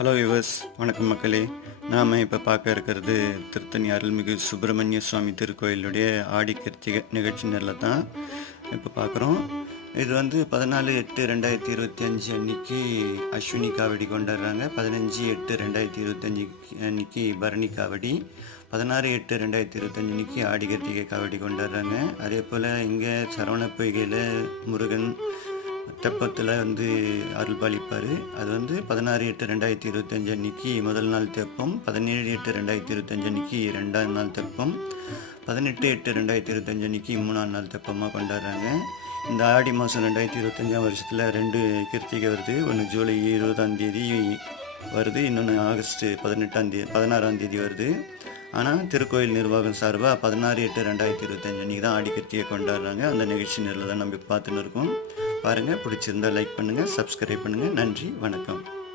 Hello yours, வணக்கம் மக்களே. நாம் இப்போ பார்க்க இருக்கிறது திருத்தணி அருள்மிகு சுப்பிரமணிய சுவாமி திருக்கோயிலுடைய ஆடி கிருத்திகை நிகழ்ச்சி நேரில் தான் இப்போ பார்க்குறோம். இது 14/8/2025 அன்னைக்கு அஸ்வினி காவடி கொண்டாடுறாங்க. 15/8/2025 அன்னைக்கு பரணி காவடி, 16/8/2025 அன்னைக்கு ஆடி கிருத்திகை காவடி கொண்டாடுறாங்க. அதே போல் இங்கே சரவண பொய்கையில் முருகன் தெப்பத்தில் அருள் பாலிப்பார். அது 16/8/2025 அன்னைக்கு முதல் நாள் தெப்பம், 17/8/2025 அன்னைக்கு ரெண்டாம் நாள் தெப்பம், 18/8/2025 அன்னைக்கு மூணாம் நாள் தெப்பமாக கொண்டாடுறாங்க. இந்த ஆடி மாதம் 2025 வருஷத்தில் 2 கிருத்திகை வருது. ஒன்று ஜூலை 20 வருது, இன்னொன்று ஆகஸ்ட் 16 வருது. ஆனால் திருக்கோயில் நிர்வாகம் சார்பாக 16/8/2025 அன்றைக்கி தான் ஆடி கிருத்திகை கொண்டாடுறாங்க. அந்த நிகழ்ச்சி நேரில் தான் நம்ம பார்த்துன்னு இருக்கோம். பாருங்கள், பிடிச்சிருந்தால் லைக் பண்ணுங்கள், சப்ஸ்கிரைப் பண்ணுங்கள். நன்றி, வணக்கம்.